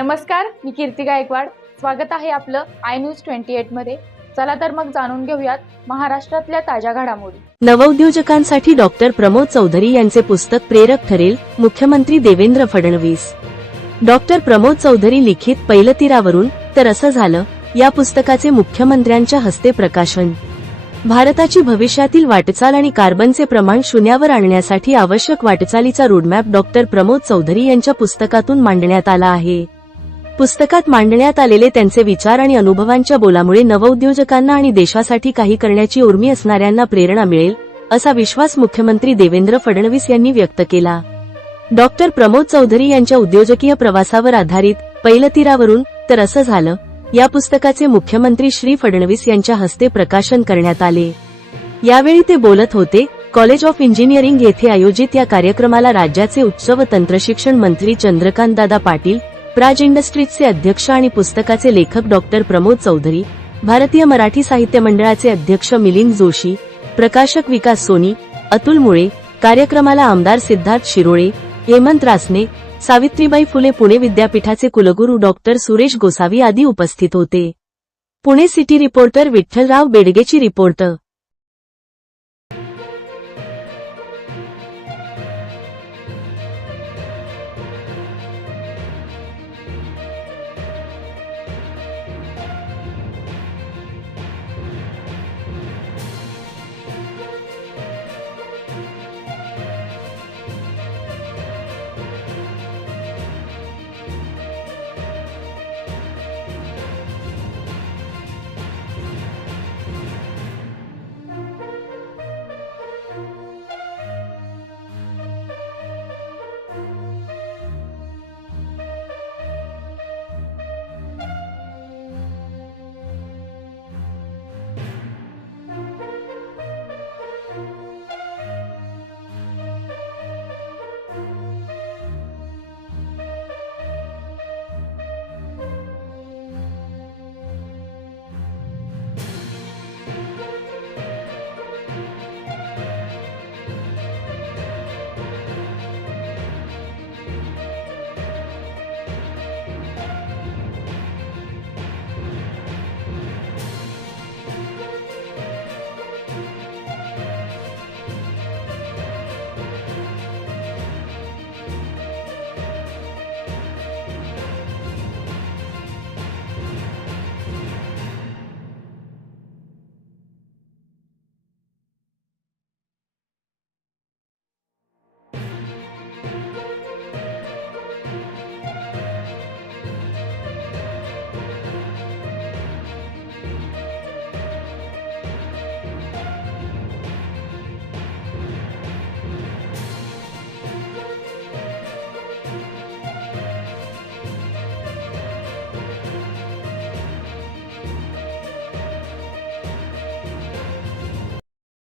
नमस्कार मी कीर्ती गायकवाड. स्वागत आहे आपलं आय न्यूज ट्वेंटी एटमध्ये. चला तर मग जाणून घेऊयात महाराष्ट्रातल्या ताज्या घडामोडी. नवउद्योजकांसाठी डॉक्टर प्रमोद चौधरी यांचे पुस्तक प्रेरक ठरेल मुख्यमंत्री देवेंद्र फडणवीस. डॉक्टर प्रमोद चौधरी लिखित पैलतीरावरून तर असं झालं या पुस्तकाचे मुख्यमंत्र्यांच्या हस्ते प्रकाशन. भारताची भविष्यातील वाटचाल आणि कार्बनचे प्रमाण शून्यावर आणण्यासाठी आवश्यक वाटचालीचा रोडमॅप डॉक्टर प्रमोद चौधरी यांच्या पुस्तकातून मांडण्यात आला आहे. पुस्तकात मांडण्यात आलेले त्यांचे विचार आणि अनुभवांच्या बोलामुळे नवउद्योजकांना आणि देशासाठी काही करण्याची उर्मी असणाऱ्यांना प्रेरणा मिळेल असा विश्वास मुख्यमंत्री देवेंद्र फडणवीस यांनी व्यक्त केला. डॉक्टर प्रमोद चौधरी यांच्या उद्योजकीय प्रवासावर आधारित पैलतीरावरून तर असं झालं या पुस्तकाचे मुख्यमंत्री श्री फडणवीस यांच्या हस्ते प्रकाशन करण्यात आले. यावेळी ते बोलत होते कॉलेज ऑफ इंजिनिअरिंग येथे आयोजित या कार्यक्रमाला राज्याचे उच्च व तंत्रशिक्षण मंत्री चंद्रकांतदादा पाटील प्राज इंडस्ट्रीजचे अध्यक्ष आणि पुस्तकाचे लेखक डॉक्टर प्रमोद चौधरी भारतीय मराठी साहित्य मंडळाचे अध्यक्ष मिलिंद जोशी प्रकाशक विकास सोनी अतुल मुळे कार्यक्रमाला आमदार सिद्धार्थ शिरोळे हेमंत रासने सावित्रीबाई फुले पुणे विद्यापीठाचे कुलगुरू डॉक्टर सुरेश गोसावी आदी उपस्थित होते. पुणे सिटी रिपोर्टर विठ्ठलराव बेडगेची रिपोर्टर